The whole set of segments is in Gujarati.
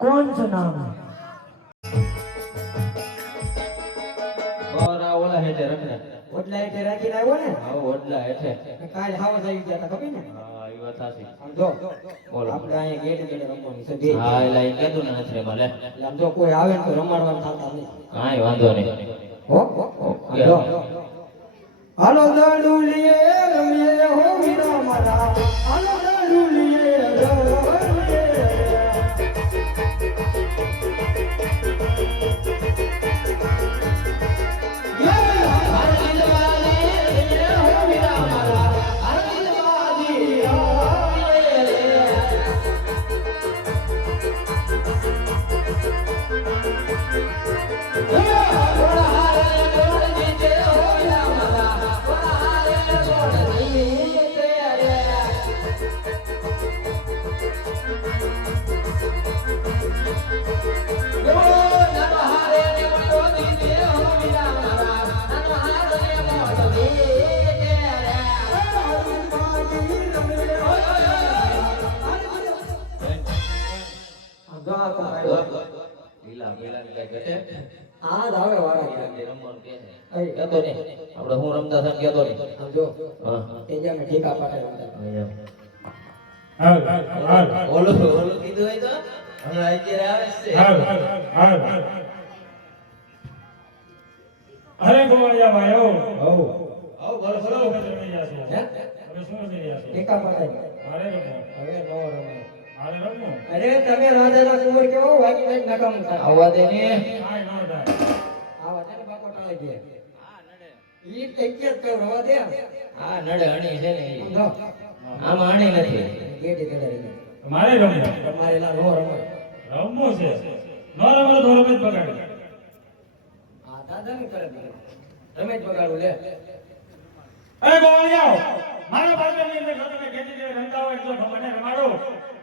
कौन सा नाम है? ઓરા ઓલા હેઠે રખડે ઓટલા હેઠે રાખીને આવ્યો ને? હા ઓડલા હેઠે કાલ હાવ થઈ ગયા તા ખબર ને? હા ઈ વાત સાચી આમ જો બોલો આપણે અહીંયા ગેટ ગેટ રમવાની છે બે. હા એલા ઈ કીધું ને નથી માલે એટલે આમ જો કોઈ આવે ને તો રમાડવાનું થતા નહીં. કાઈ વાંધો નહીં હો ઓકે જો હાલો દાડુલીએ રમીએ હો વીરા મારા હાલો દાડુલીએ રમીએ લીલા પેલા ની કઈ ઘટે આ જ આવે વાળા રમવાનું કે છે કેતો નહીં આપણે હું રમતા હતા કેતો નહીં આમ જો હા તે જે અમે ઠીકા પાટે રમતા ઓલો ઓલો કીધું હોય તો હમણાં અત્યારે આવે છે અરે ગોવાળિયા ભાઈઓ હો આવો ભલે ભલે ઉભા થઈ ગયા છો હે હવે શું કરી રહ્યા છો ઠીકા પાટે મારે રમવું હવે નો રમે મારે રમવું અરે તમે રાજાના કુંવર કેવો વાગી વાગી નકામ કરો આવવા દે ને કાંઈ ન થાય આ વાતે ને બાકો ટાળે દે હા નડે ઈ ટેકે જ કર રવા દે હા નડે હણી છે ને ઈ. જો આમાં હણી નથી ગેટી કઢાઈ મારે રમવું તમારે ના નો રમે રમવું છે ન રમે તો રમે જ બગાડી આ દાદા ને કરે રમે જ બગાડું લે અરે ગોવાળિયાઓ મારા બાજુની અંદર જો તમે ખેતી જેવી રમતા હોય જો મને રમાડો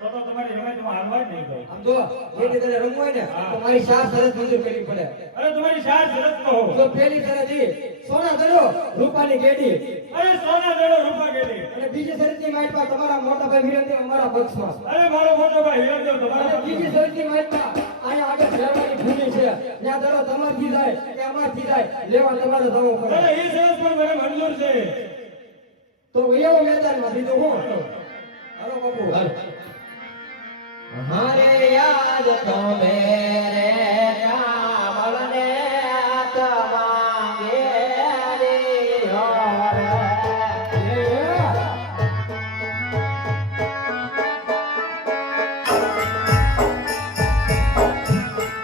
તો તમારી રમતમાં હાલવા જ નહીં દઉં આમ જો ગેટી કઢાઈ રમવું હોય ને તો મારી શાહ સરસ મંજૂર કરવી પડે અરે તમારી શાહ સરસ કહો જો પેલી શરત ઈ સોના દડો રૂપાની ગેડી અરે સોના દેડો રૂપા ગેલી અને બીજી શરતની માઇટમાં તમારા મોટા ભાઈ વિરંદેવ અમારા પક્ષમાં અરે મારો મોટો ભાઈ હિરણદેવ અને તમારા બીજી શરતની માઇટમાં અહીંયા આગળ ભેળવાની ભૂમિ છે ત્યાં દડો તમારથી જાય કે અમારથી જાય લેવા તમારે જવું પડે અરે એ સરસ પણ મને મંજૂર છે તો એવો મેદાનમાં બીજું હું હાલો બાપુ હારે યાદ તો મેરે રામળને તમાંગે રે હોર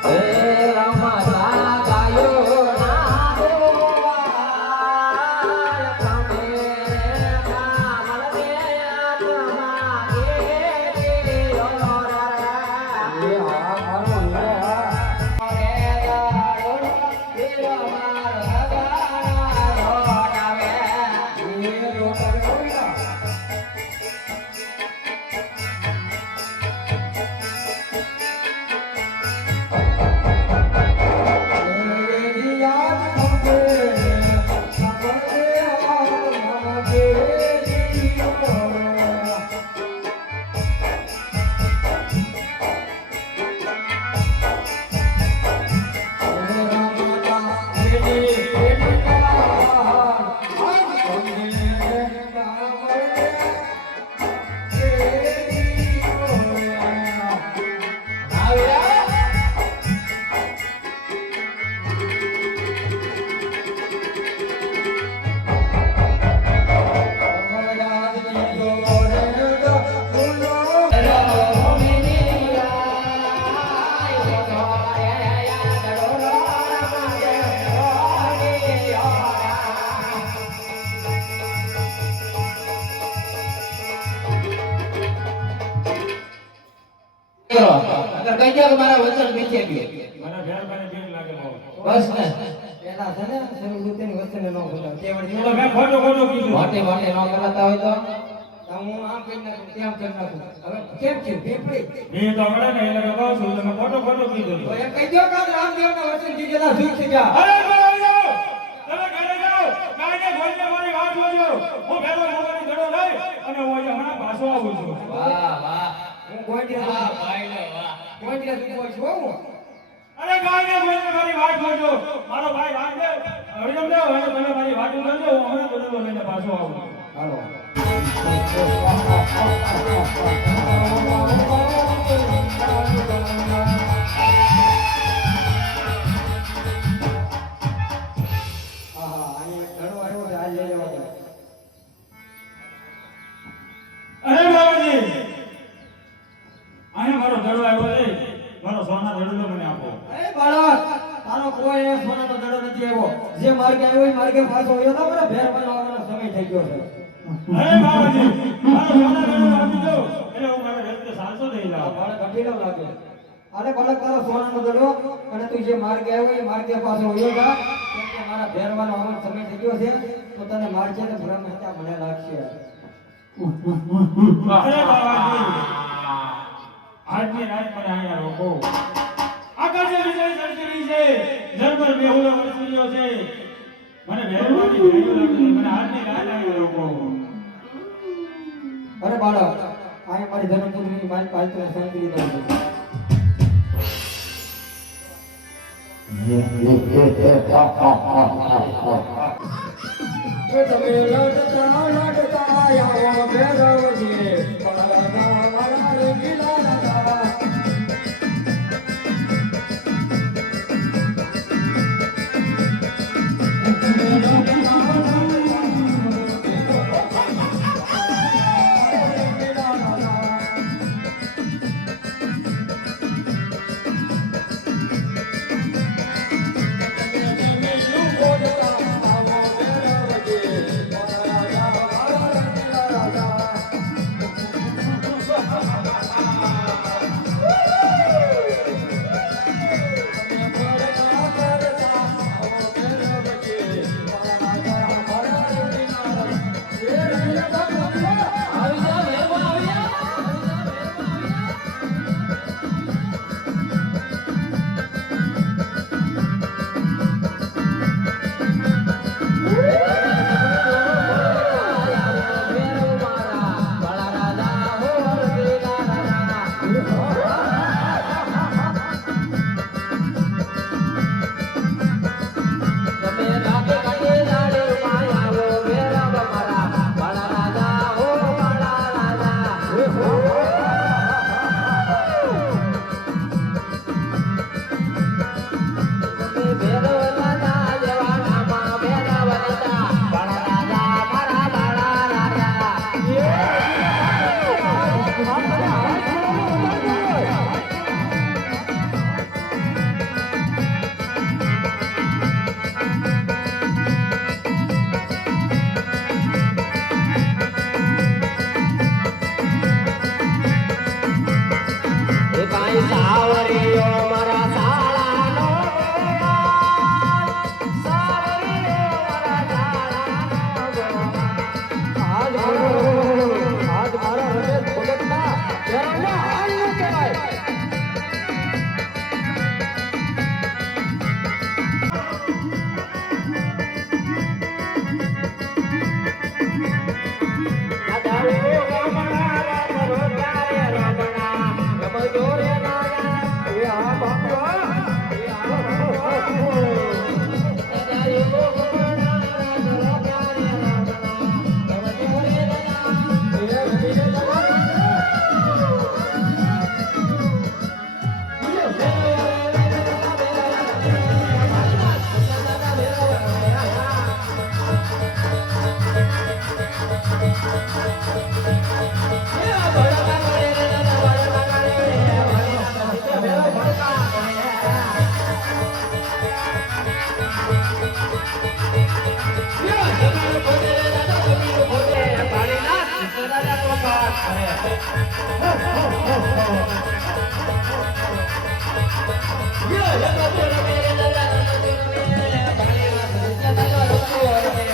એ રમતા ગાયો ના ગોવાળ તમે રામળને તમાંગે રે હોર એ હા મારો અગર કહી દો કે મારા વચન નીચે ગયું મને મહેરબાની બીક લાગે બહુ. બસ ને પેલા છે ને સર્વદૂતની વસ્તુને ન બોલાવ. તે વળી તો મેં ખોટું ખોટું કીધું. મોટે મોટે ન કરાતા હોય તો તો હું આમ કરી નાખું, તેમ કરી નાખું. હવે કેમ થયું? ભીપડી. એ તો મળે ને એટલે કહું છું તમે ખોટું ખોટું કીધું. તો એમ કહી દો કે આ રામદેવના વચન દીધેલા ઝૂક થઈ ગયા. અરે બોલાવજો! તમે ઘરે જાઓ. કાંઈ ભોજને મારી વાત જોજો. હું ભેગો મોબાઈલ ઘડો લઈ અને હું અહીંયા હમણાં પાછો આવું છું. વાહ વાહ હું ગોંડિયા વાહ ભાઈ લો વાહ ગોંડિયા દુખો છું હો હું. અરે કાંઈ ભોજને મારી વાત જોજો. મારો ભાઈ વાત દે. હરિજમ દેવ અને તમે મારી વાત જોજો. હું હમણાં બધું લઈને પાછો આવું છું. હાલો. આહા, અહીં એક ઘડો આવ્યો છે, આ લઈ લેવા દે. અરે બાબાજી અહીંયા મારો દડો આવ્યો છે. મારો સોના દડો મને આપો. એ બાળક, તારો કોઈ એ સોનાનો દડો નથી આવ્યો. જે માર્ગે આવ્યો એ માર્ગે પાછો વળ્યો તો બરાબર. ભેર બનાવવાનો સમય થઈ ગયો છે. અરે બાબાજી મારો સોના દડો આપી દો એટલે હું મારા રસ્તે સાચો થઈ આ જાઉં. બાળક અઢીલો લાગે. અરે બાળક, તારો સોનાનો દડો અને તું જે માર્ગે આવ્યો એ માર્ગે પાછો વળ્યો જા. કેમ કે મારા ભેરવાનો આવવાનો સમય થઈ ગયો છે, તો તને મારશે ને ભ્રમ હત્યા મને લાગશે. અરે બાબાજી આજની રાત મને અહીંયા રોકો. આકાશે વિજય સર્જરી છે. જરબર બેહુલો વરસુલ્યો છે. મને મહેરબાની ભેગું લાગે છે. મને આજની રાત અહીંયા રોકો. અરે બાળક, આ મારી ધર્મપુત્રીની મારી પાલતુને સંકળી દઉં છું. તમે લડતા લડતા આવો ભેરવજી, મારા મારા ગિલાના. યો રમતો રમે રે દાદા રમતો રમે પાણીમાં ભૂખ્યા થતો રમતો રમે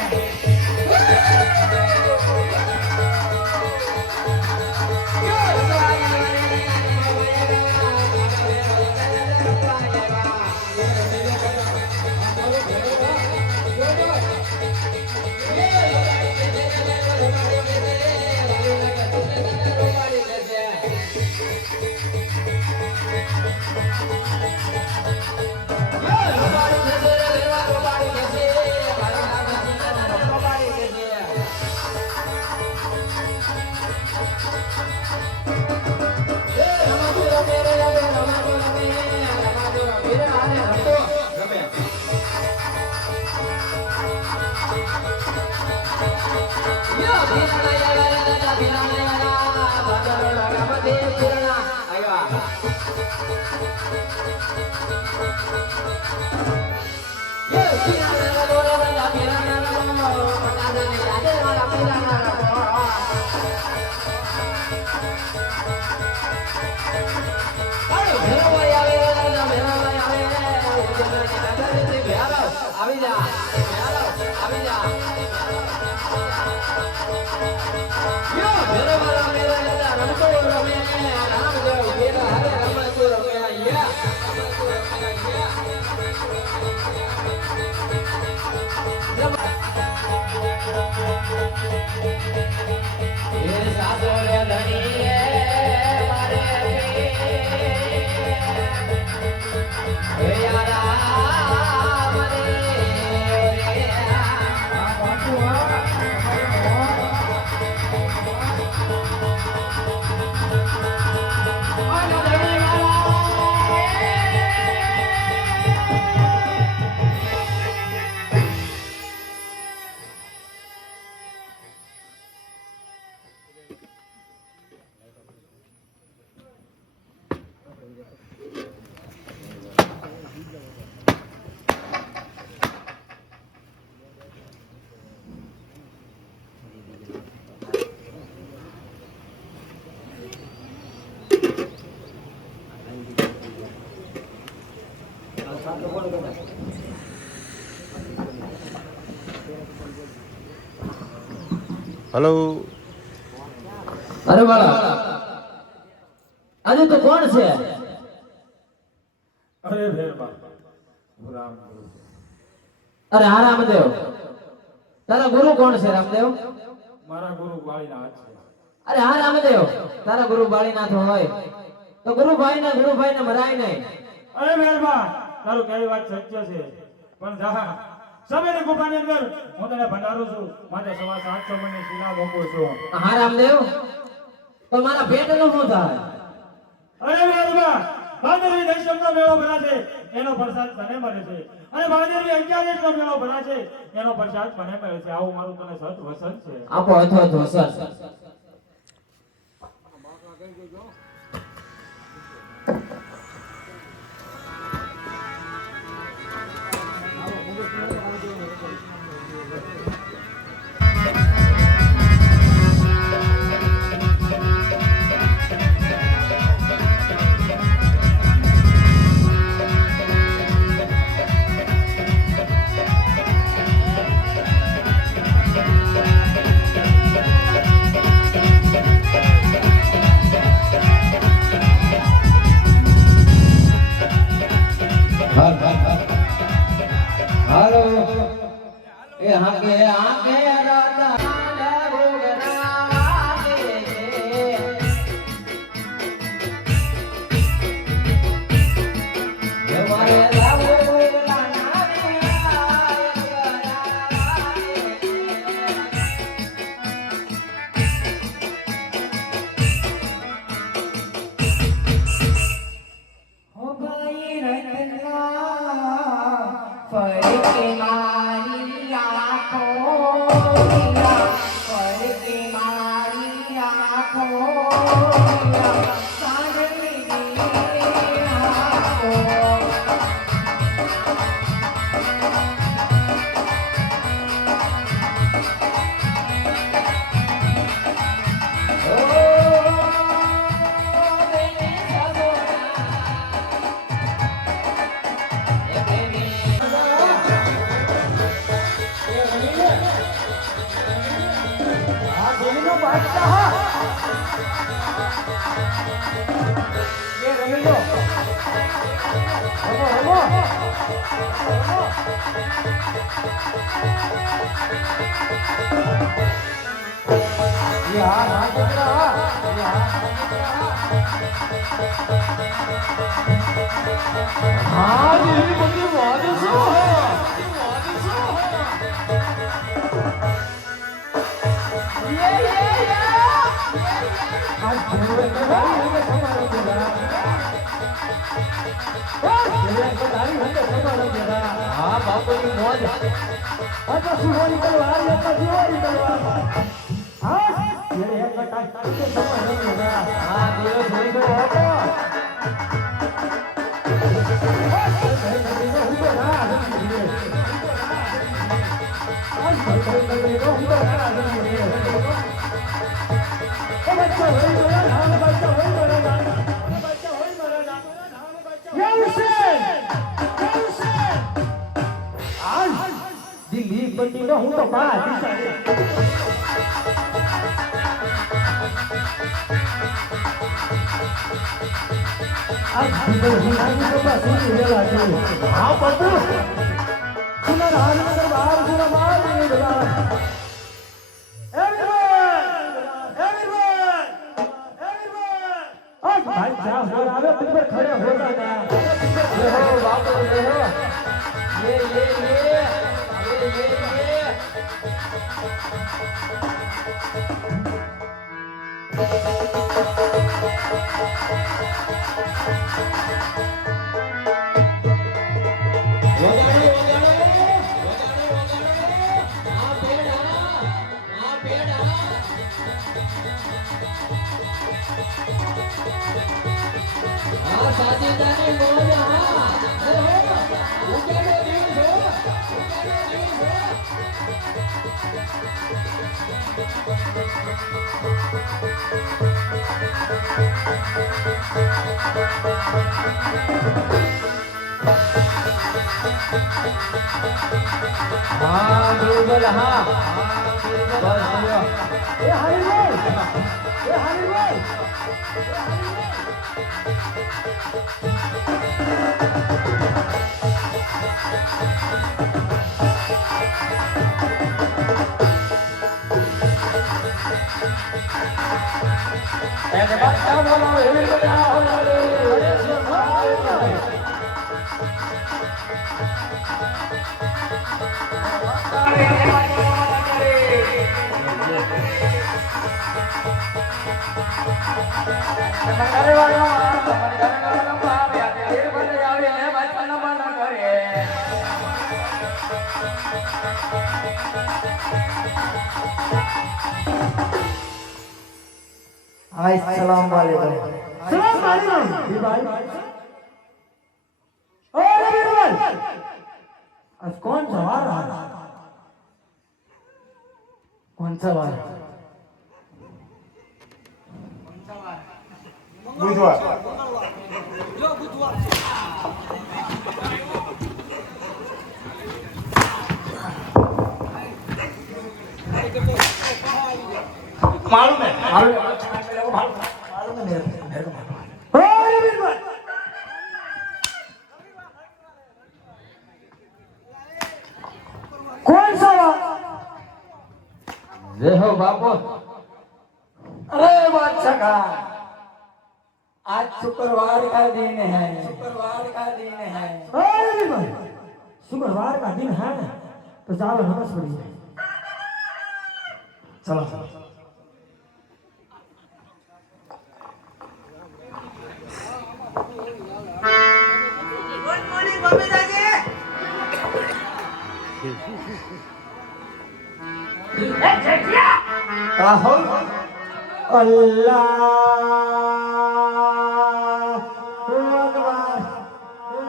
આવી જા આવી જા યો ભેરવાલા મેરા દાદા રમતો રમે રામ દેવ બેરા હરે રમતો રમે યા એ સાધો રે ધણી રે મારે હે યારા हेलो अरे वाला अरे तो कौन से અરે ભેરવા રામ अरे हाँ रामदेव तारा गुरु कौन से रामदेव મારા ગુરુ વાળીના હાથ છે अरे हाँ रामदेव तारा गुरु बाळीनाथ होय तो गुरुभाई ने मराय नहीं અરે ભેરવા તારું કઈ વાત સત્ય છે પણ જા સવેરે ગુફાની અંદર હું તને ભંડારું છું મારે 750 મણની શીલા મોકું છું हाँ रामदेव तो मारा पेट नो શું થાય અરે ભેરવા ભાદરવી દશમનો મેળો ભરાશે એનો પ્રસાદ તને મળે છે અને ભાદરવી 11 નો મેળો ભરાશે એનો પ્રસાદ મને મળે છે આવું મારું તને સત વસન છે આપો હતો સર હાલો એ હાકે હાકે રાતા ये रमी लो रमो ये हाथ पकड़ा ये हाथ ये बंदी वादे से आज खेलने के बाद हमें संभालो जरा खेलने के बाद हमें संभालो जरा हाँ बापू की मौज अच्छा सुबह निकलवा ये तो जीवन निकलवा हाँ ये है कटा के संभालो जरा हाँ दिलो थोड़ी को होतो દિલ્હી બંદી નો હું તો બાદ આજ દીકરો હું આવી તો બસ સુની રેલા છે હા બાપુ સુના હાલ નગર બહાર સુના માર ને બલા आज भाई क्या हो रहा है तुम पर खड़े हो जाना ये हो बापू ये हो ये સાજીદાની મોજ હા ઉકેડો દિવસ हाँ बिल्कुल हाँ बस ए हरी बोल ए हरी बोल ऐसे बात क्या बोलो ये भी क्या हो रहा है अस्सलाम वालेकुम सलाम वालेकुम जी भाई ओ रविवार आज कौन सवार रहा कौन सवार बुधवार मालूम है ओ रविवार कौन सवार जय हो बापू अरे बादशाह का आज शुक्रवार का दिन है अरे भाई शुक्रवार का दिन है तो जाओ नमाज पढ़िए चलो गुड मॉर्निंग गोविंदा जी राहुल अल्लाह अकबर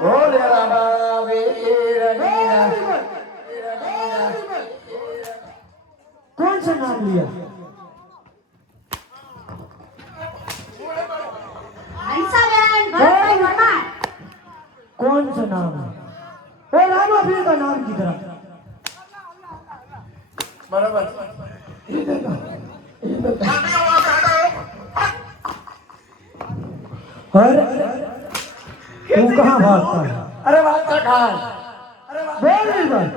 बोले रामा वीर नीरा कौन सा नाम लिया हंसाबेन भरतभाई वर्मा कौन सा नाम है ओ रामा पीर का नाम की तरह बराबर अरे तू कहाँ भागता है? અરે વાત તો ખાન बोल नहीं भाई।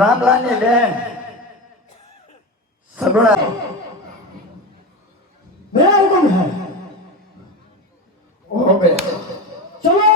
રામલાલની બેન સગુણા मेरा हुक्म है, ઓ બે चलो।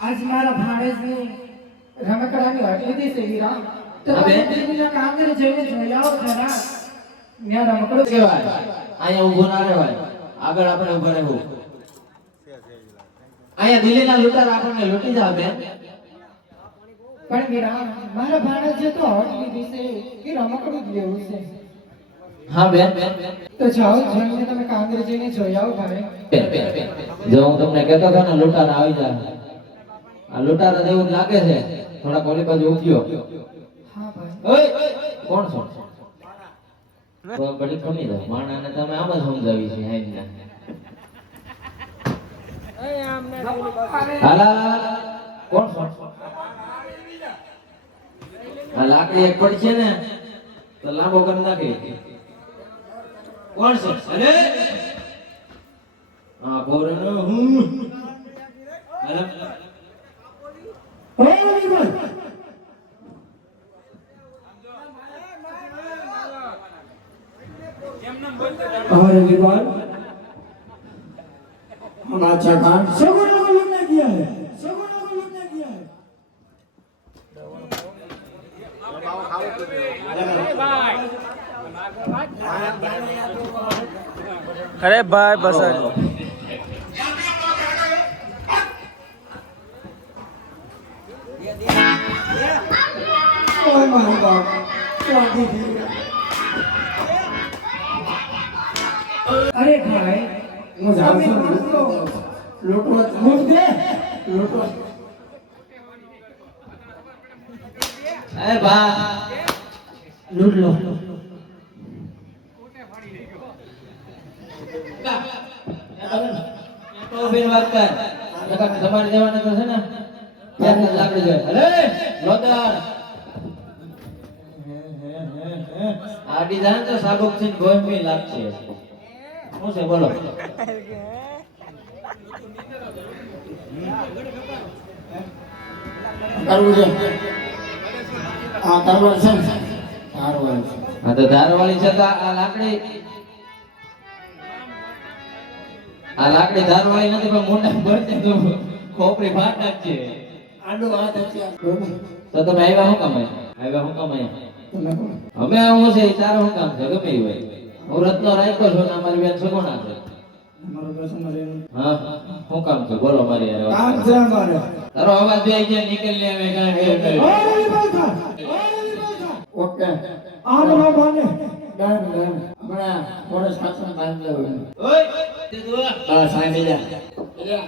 આજ મારા ભાણેજની રમકડાની હટ લીધી છે હીરા. તો હવે? તમે કામ કરી જઈને જોઈ આવો જરા. ત્યાં રમકડું કેવાય અહીંયા ઊભો ના રહેવાય, આગળ આપણે ઊભા રહેવું. અહીંયા દિલ્હીના લૂંટાર આપણને લૂંટી જાવ બેન. પણ હીરા, મારા ભાણેજે તો હટ લીધી છે કે રમકડું જ લેવું છે. હા બેન, તો જાઓ જઈને તમે કામ કરી જઈને જોઈ આવો ભાઈ. જો હું તમને કહેતો હતો ને લૂંટાર આવી જાય, આ લૂંટાર એવું જ લાગે છે. થોડા કોલી બાજુ ઉઠ્યો. હા ભાઈ. ઓય કોણ છો? તો બડી કમી દો માણાને તમે આમ જ સમજાવી છે હાઈના. હાલા કોણ છો? આ લાકડી એક પડશે ને તો લાંબો કરી નાખે. કોણ છે? અરે આ ગોરનો હું. અરે अरे विमल, हम अच्छा खान सगुना को लूटने किया है, सगुना को लूटने किया है। अरे भाई बस ओए माय गॉड, शादी थी। અરે ભાઈ, હું જાઉં છું લૂંટવા, લૂંટ દે, લૂંટવા। એ બા લૂટ લો. તો બિન વાત કર. નકર તમારે જવાના તો છે ને ત્યાં લાકડી જાય. અરે લોદાર આડી જાય તો સાબુક થી ગોળમી લાગશે. શું છે બોલો? કરવું છે આ કરવું છે સારું છે હા તો ધારવાળી છે તો આ લાકડી ધારવાળી નથી પણ મોટા ભરતી તો ખોપરી ભાત નાખશે. આડો હાથ અત્યારે તો તમે આવ્યા શું કામ? આવ્યા શું કામ અહીંયા? અમે હું છે તારો શું કામ છે? ગમે એ હોય. હું રત્નો રાખ્યો છું ને અમારી બેન સગુણા છે. हमारा दर्शन रहेगा। હા શું કામ છે બોલો મારી યાર. काम से हमारे। તારો અવાજ બે ગયા નીકળ લે હવે કાંઈ और विमल था, और विमल था। ઓકે आग लो बाने। ડન ડન હમણાં થોડે સાસણ બાંધી લેવું ઓય હા સાંભળી જા